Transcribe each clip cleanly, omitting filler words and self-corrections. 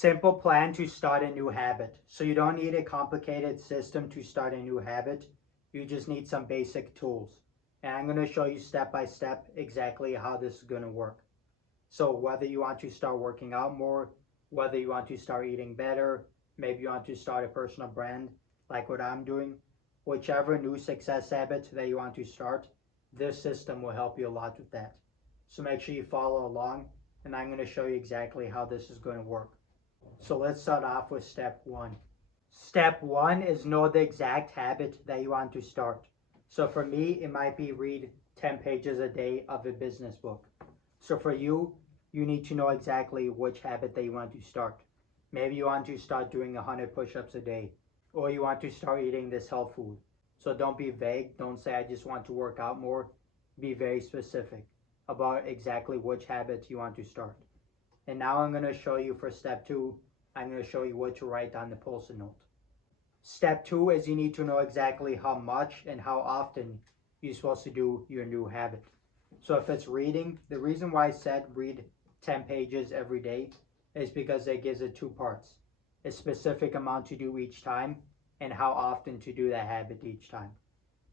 Simple plan to start a new habit. So you don't need a complicated system to start a new habit. You just need some basic tools. And I'm going to show you step by step exactly how this is going to work. So whether you want to start working out more, whether you want to start eating better, maybe you want to start a personal brand like what I'm doing, whichever new success habit that you want to start, this system will help you a lot with that. So make sure you follow along, and I'm going to show you exactly how this is going to work. So let's start off with step one. Step one is know the exact habit that you want to start. So for me, it might be read 10 pages a day of a business book. So for you, you need to know exactly which habit that you want to start. Maybe you want to start doing 100 push-ups a day, or you want to start eating this health food. So don't be vague. Don't say, I just want to work out more. Be very specific about exactly which habit you want to start. And now I'm going to show you for step two, I'm going to show you what to write on the Post-it note. Step two is you need to know exactly how much and how often you're supposed to do your new habit. So if it's reading, the reason why I said read 10 pages every day is because it gives it two parts. A specific amount to do each time and how often to do that habit each time.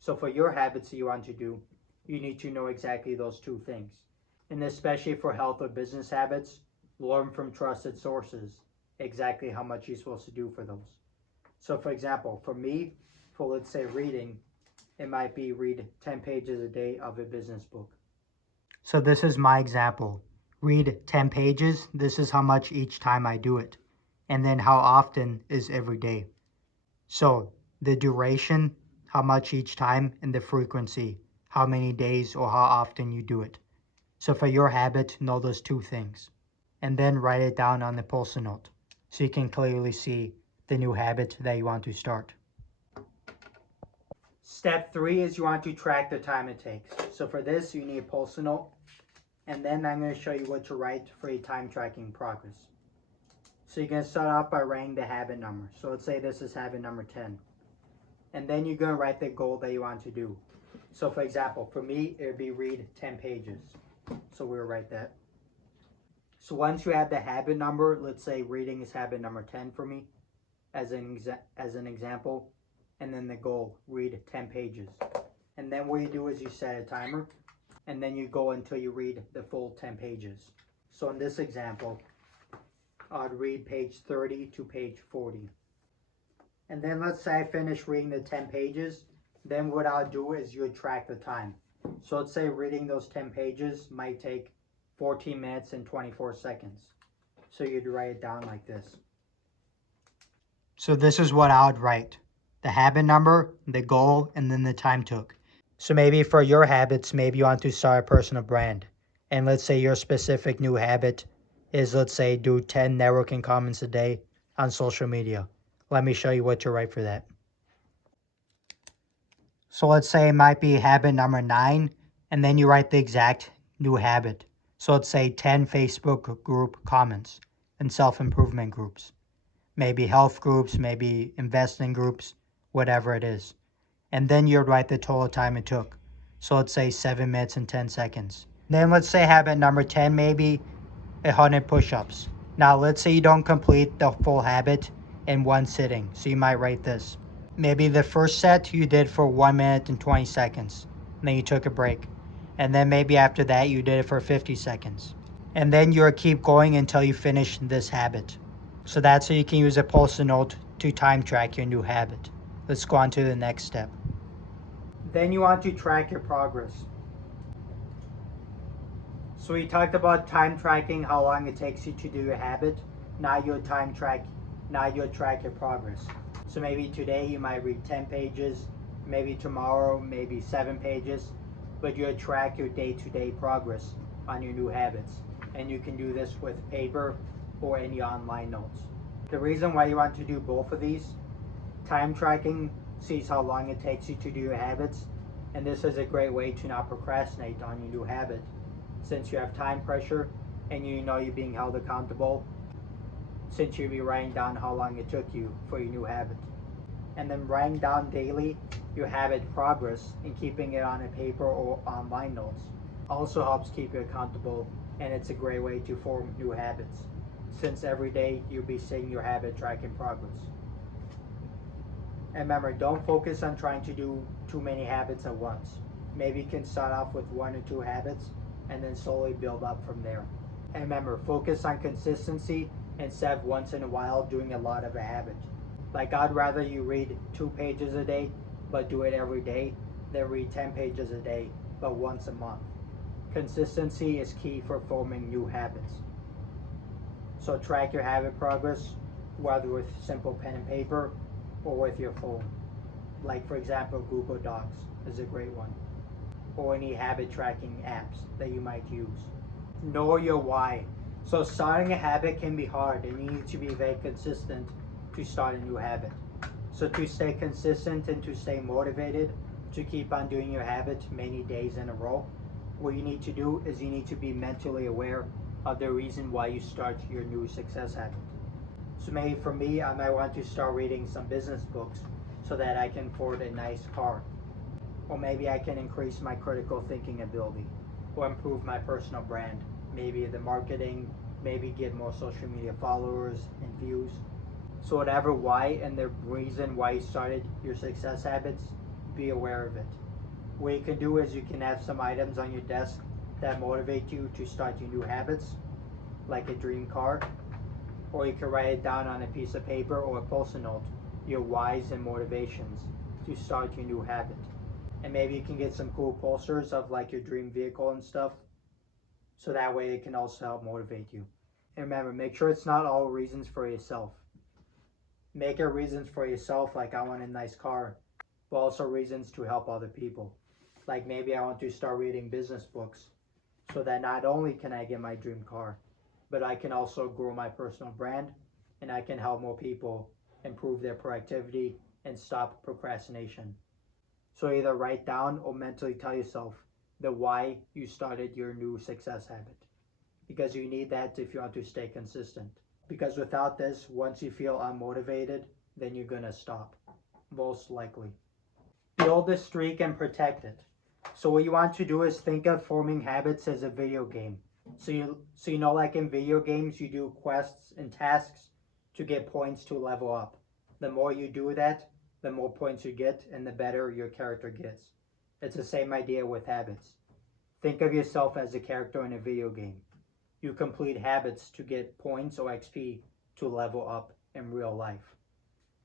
So for your habits that you want to do, you need to know exactly those two things. And especially for health or business habits, learn from trusted sources exactly how much you're supposed to do for those. So for example, for me, for let's say reading, it might be read 10 pages a day of a business book. So this is my example. Read 10 pages, this is how much each time I do it. And then how often is every day. So the duration, how much each time, and the frequency, how many days or how often you do it. So for your habit, know those two things. And then write it down on the Post-it note so you can clearly see the new habit that you want to start. Step three is you want to track the time it takes. So for this, you need a Post-it note. And then I'm going to show you what to write for a time tracking progress. So you're going to start off by writing the habit number. So let's say this is habit number 10. And then you're going to write the goal that you want to do. So for example, for me, it would be read 10 pages. So we'll write that. So once you have the habit number, let's say reading is habit number 10 for me as an example, and then the goal, read 10 pages. And then what you do is you set a timer, and then you go until you read the full 10 pages. So in this example, I'd read page 30 to page 40. And then let's say I finish reading the 10 pages, then what I'll do is you would track the time. So let's say reading those 10 pages might take 14 minutes and 24 seconds. So you'd write it down like this. So this is what I would write. The habit number, the goal, and then the time took. So maybe for your habits, maybe you want to start a personal brand. And let's say your specific new habit is, let's say, do 10 networking comments a day on social media. Let me show you what to write for that. So let's say it might be habit number 9, and then you write the exact new habit. So let's say 10 Facebook group comments and self-improvement groups. Maybe health groups, maybe investing groups, whatever it is. And then you'd write the total time it took. So let's say 7 minutes and 10 seconds. Then let's say habit number 10, maybe 100 push-ups. Now let's say you don't complete the full habit in one sitting. So you might write this. Maybe the first set you did for 1 minute and 20 seconds. And then you took a break. And then maybe after that you did it for 50 seconds. And then you'll keep going until you finish this habit. So that's how you can use a Post-it note to time track your new habit. Let's go on to the next step. Then you want to track your progress. So we talked about time tracking, how long it takes you to do your habit. Now you'll track your progress. So maybe today you might read 10 pages, maybe tomorrow, maybe 7 pages, but you'll track your day-to-day progress on your new habits. And you can do this with paper or any online notes. The reason why you want to do both of these, time tracking sees how long it takes you to do your habits, and this is a great way to not procrastinate on your new habit, since you have time pressure and you know you're being held accountable, since you'll be writing down how long it took you for your new habit. And then writing down daily your habit progress and keeping it on a paper or online notes also helps keep you accountable, and it's a great way to form new habits. since every day you'll be seeing your habit tracking progress. And remember, don't focus on trying to do too many habits at once. Maybe you can start off with 1 or 2 habits and then slowly build up from there. And remember, focus on consistency instead of once in a while doing a lot of a habit. Like, I'd rather you read 2 pages a day but do it every day than read 10 pages a day but once a month. Consistency is key for forming new habits. So track your habit progress, whether with simple pen and paper or with your phone. Like, for example, Google Docs is a great one, or any habit tracking apps that you might use. Know your why. So starting a habit can be hard and you need to be very consistent to start a new habit. So to stay consistent and to stay motivated to keep on doing your habit many days in a row, what you need to do is you need to be mentally aware of the reason why you start your new success habit. So maybe for me, I might want to start reading some business books so that I can afford a nice car. Or maybe I can increase my critical thinking ability or improve my personal brand. Maybe the marketing, maybe get more social media followers and views. So whatever why and the reason why you started your success habits, be aware of it. What you can do is you can have some items on your desk that motivate you to start your new habits, like a dream car, or you can write it down on a piece of paper or a post-it note, your whys and motivations to start your new habit. And maybe you can get some cool posters of like your dream vehicle and stuff, so that way it can also help motivate you. And remember, make sure it's not all reasons for yourself. Make it reasons for yourself, like I want a nice car, but also reasons to help other people. Like maybe I want to start reading business books so that not only can I get my dream car, but I can also grow my personal brand and I can help more people improve their productivity and stop procrastination. So either write down or mentally tell yourself the why you started your new success habit, because you need that if you want to stay consistent. Because without this, once you feel unmotivated, then you're gonna stop, most likely. Build a streak and protect it. So what you want to do is think of forming habits as a video game. So you know, like in video games, you do quests and tasks to get points to level up. The more you do that, the more points you get and the better your character gets. It's the same idea with habits. Think of yourself as a character in a video game. You complete habits to get points or XP to level up in real life.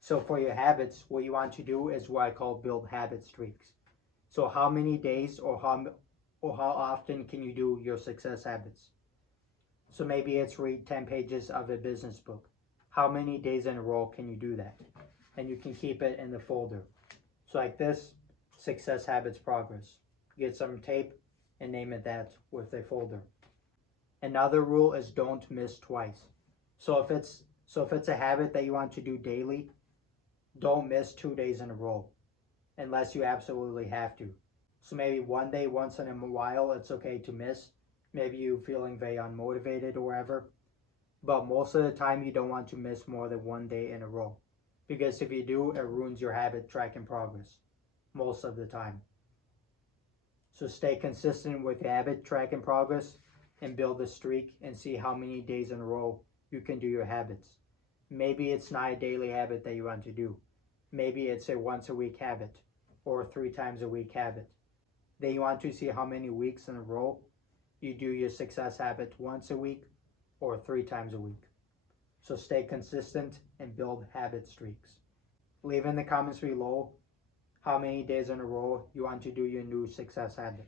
So for your habits, what you want to do is what I call build habit streaks. So how many days or how often can you do your success habits? So maybe it's read 10 pages of a business book. How many days in a row can you do that? And you can keep it in the folder. So like this, success habits progress. Get some tape and name it that with a folder. Another rule is don't miss twice. So if it's a habit that you want to do daily, don't miss 2 days in a row unless you absolutely have to. So maybe one day, once in a while, it's okay to miss. Maybe you feeling very unmotivated or whatever. But most of the time, you don't want to miss more than 1 day in a row. Because if you do, it ruins your habit tracking progress most of the time. So stay consistent with habit tracking progress and build a streak and see how many days in a row you can do your habits. Maybe it's not a daily habit that you want to do. Maybe it's a once a week habit or a 3 times a week habit. Then you want to see how many weeks in a row you do your success habit once a week or 3 times a week. So stay consistent and build habit streaks. Leave in the comments below how many days in a row you want to do your new success habit.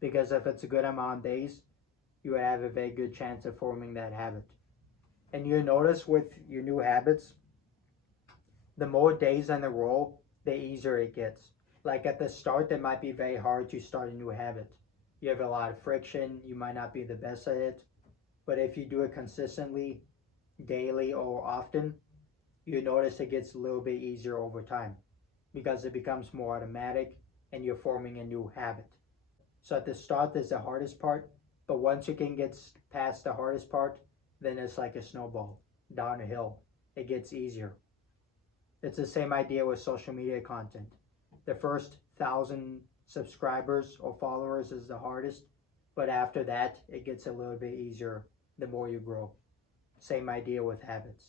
Because if it's a good amount of days, you would have a very good chance of forming that habit. And you'll notice with your new habits, the more days in a row, the easier it gets. Like at the start, it might be very hard to start a new habit. You have a lot of friction, you might not be the best at it. But if you do it consistently, daily or often, you notice it gets a little bit easier over time because it becomes more automatic and you're forming a new habit. So at the start, there's the hardest part, but once you can get past the hardest part, then it's like a snowball down a hill. It gets easier. It's the same idea with social media content. The first 1,000 subscribers or followers is the hardest, but after that, it gets a little bit easier the more you grow. Same idea with habits.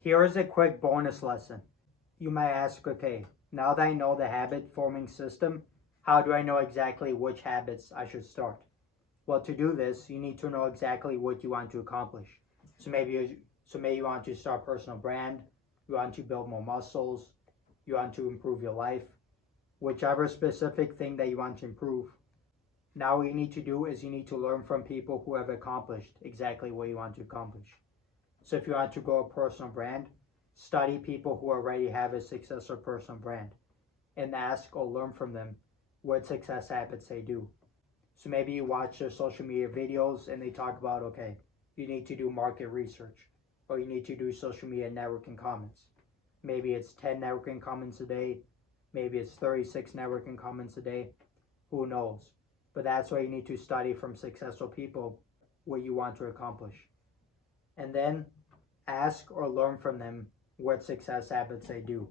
Here is a quick bonus lesson. You might ask, okay, now that I know the habit forming system, how do I know exactly which habits I should start? Well, to do this, you need to know exactly what you want to accomplish. So maybe you want to start personal brand, you want to build more muscles, you want to improve your life, whichever specific thing that you want to improve. Now what you need to do is you need to learn from people who have accomplished exactly what you want to accomplish. So if you want to grow a personal brand, study people who already have a successful personal brand and ask or learn from them what success habits they do. So maybe you watch their social media videos and they talk about, okay, you need to do market research or you need to do social media networking comments. Maybe it's 10 networking comments a day. Maybe it's 36 networking comments a day. Who knows? But that's why you need to study from successful people what you want to accomplish. And then ask or learn from them what success habits they do.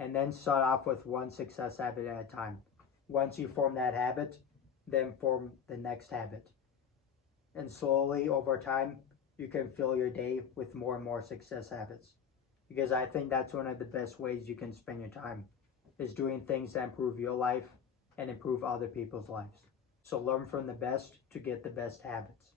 And then start off with one success habit at a time. Once you form that habit, then form the next habit. And slowly over time, you can fill your day with more and more success habits. Because I think that's one of the best ways you can spend your time is doing things that improve your life and improve other people's lives. So learn from the best to get the best habits.